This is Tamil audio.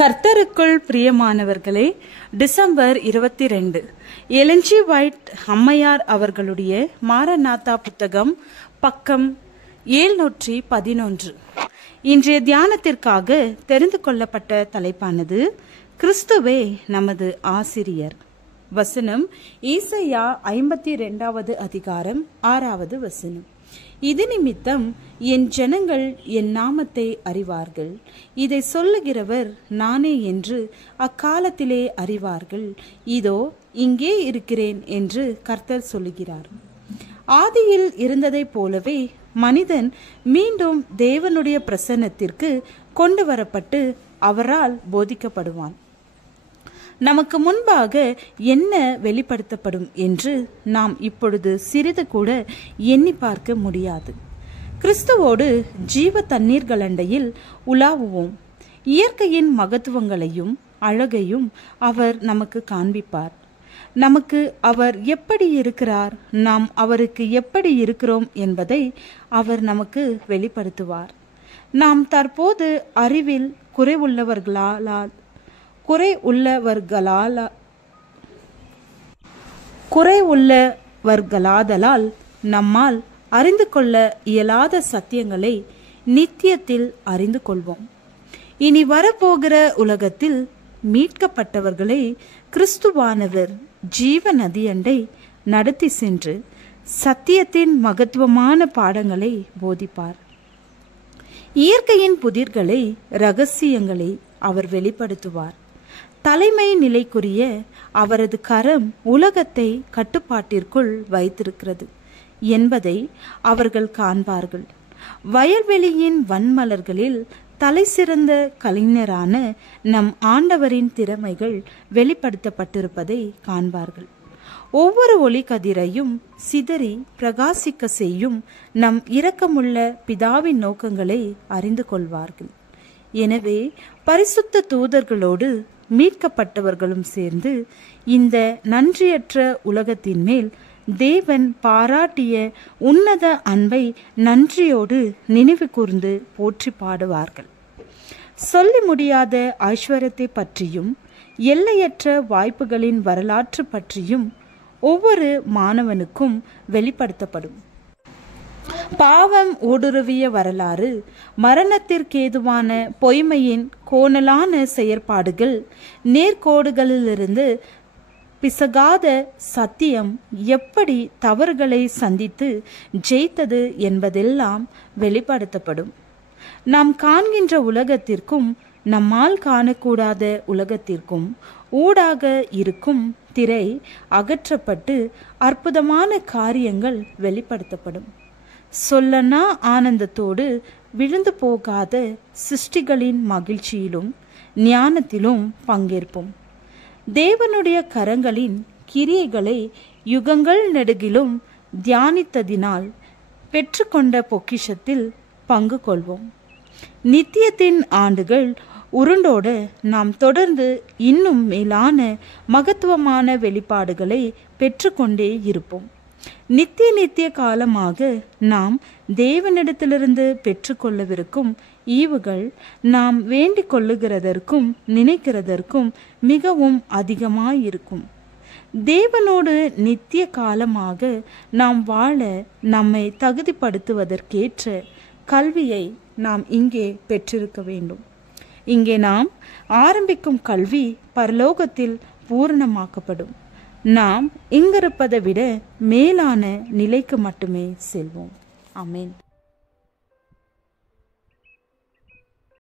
கர்த்தருக்குள் பிரியமானவர்களே, டிசம்பர் 22 எலன் ஜி ஒயிட் அம்மையார் அவர்களுடைய மாரநாதா புத்தகம், பக்கம் 711. இன்றைய தியானத்திற்காக தெரிந்து கொள்ளப்பட்ட தலைப்பானது கிறிஸ்துவே நமது ஆசிரியர். வசனம் ஈசாயா 52 அதிகாரம் 6வது வசனம். இது நிமித்தம் என் ஜனங்கள் என் நாமத்தை அறிவார்கள், இதை சொல்லுகிறவர் நானே என்று அக்காலத்திலே அறிவார்கள், இதோ இங்கே இருக்கிறேன் என்று கர்த்தர் சொல்லுகிறார். ஆதியில் இருந்ததைப் போலவே மனிதன் மீண்டும் தேவனுடைய பிரசன்னத்திற்கு கொண்டு வரப்பட்டு அவரால் போதிக்கப்படுவான். நமக்கு முன்பாக என்ன வெளிப்படுத்தப்படும் என்று நாம் இப்பொழுது சிறிது கூட எண்ணி பார்க்க முடியாது. கிறிஸ்துவோடு ஜீவ தண்ணீர்களண்டையில் உலாவுவோம். இயற்கையின் மகத்துவங்களையும் அழகையும் அவர் நமக்கு காண்பிப்பார். நமக்கு அவர் எப்படி இருக்கிறார், நாம் அவருக்கு எப்படி இருக்கிறோம் என்பதை அவர் நமக்கு வெளிப்படுத்துவார். நாம் தற்போது அறிவில் குறைவுள்ளவர்களாதலால் நம்மால் அறிந்து கொள்ள இயலாத சத்தியங்களை நித்தியத்தில் அறிந்து கொள்வோம். இனி வரப்போகிற உலகத்தில் மீட்கப்பட்டவர்களை கிறிஸ்துவானவர் ஜீவ நதியண்டை நடத்தி சென்று சத்தியத்தின் மகத்துவமான பாடங்களை போதிப்பார். இயற்கையின் புதிர்களை, ரகசியங்களை அவர் வெளிப்படுத்துவார். தலைமை நிலைக்குரிய அவரது கரம் உலகத்தை கட்டுப்பாட்டிற்குள் வைத்திருக்கிறது என்பதை அவர்கள் காண்பார்கள். வயல்வெளியின் வன்மலர்களில் தலை சிறந்த கலைஞரான நம் ஆண்டவரின் திறமைகள் வெளிப்படுத்தப்பட்டிருப்பதை காண்பார்கள். ஒவ்வொரு ஒளி கதிரையும் சிதறி பிரகாசிக்க செய்யும் நம் இரக்கமுள்ள பிதாவின் நோக்கங்களை அறிந்து கொள்வார்கள். எனவே பரிசுத்த தூதர்களோடு மீட்கப்பட்டவர்களும் சேர்ந்து இந்த நன்றியற்ற உலகத்தின் மேல் தேவன் பாராட்டிய உன்னத அன்பை நன்றியோடு நினைவு கூர்ந்து போற்றி பாடுவார்கள். சொல்லி முடியாத ஐஸ்வர்யத்தை பற்றியும் எல்லையற்ற வாய்ப்புகளின் வரலாற்று பற்றியும் ஒவ்வொரு மாணவனுக்கும் வெளிப்படுத்தப்படும். பாவம் ஊடுருவிய வரலாறு, மரணத்திற்கேதுவான பொய்மையின் கோணலான செயற்பாடுகள், நேர்கோடுகளிலிருந்து பிசகாத சத்தியம் எப்படி தவறுகளை சந்தித்து ஜெயித்தது என்பதெல்லாம் வெளிப்படுத்தப்படும். நாம் காண்கின்ற உலகத்திற்கும் நம்மால் காணக்கூடாத உலகத்திற்கும் ஊடாக இருக்கும் திரை அகற்றப்பட்டு அற்புதமான காரியங்கள் வெளிப்படுத்தப்படும். சொல்லனா ஆனந்தத்தோடு விழுந்து போகாத சிருஷ்டிகளின் மகிழ்ச்சியிலும் ஞானத்திலும் பங்கேற்போம். தேவனுடைய கரங்களின் கிரியைகளை யுகங்கள் நெடுகிலும் தியானித்ததினால் பெற்றுக்கொண்ட பொக்கிஷத்தில் பங்கு கொள்வோம். நித்தியத்தின் ஆண்டுகள் உருண்டோட நாம் தொடர்ந்து இன்னும் மேலான மகத்துவமான வெளிப்பாடுகளை பெற்றுக்கொண்டே இருப்போம். நித்திய காலமாக நாம் தேவனிடத்திலிருந்து பெற்றுக்கொள்ளவிருக்கும் ஈவுகள் நாம் வேண்டிக் கொள்ளுகிறதற்கும் நினைக்கிறதற்கும் மிகவும் அதிகமாயிருக்கும். தேவனோடு நித்திய காலமாக நாம் வாழ நம்மை தகுதிப்படுத்துவதற்கேற்ற கல்வியை நாம் இங்கே பெற்றிருக்க வேண்டும். இங்கே நாம் ஆரம்பிக்கும் கல்வி பரலோகத்தில் பூரணமாக்கப்படும். நாம் இங்கிருப்பதை விட மேலான நிலைக்கு மட்டுமே செல்வோம். ஆமென்.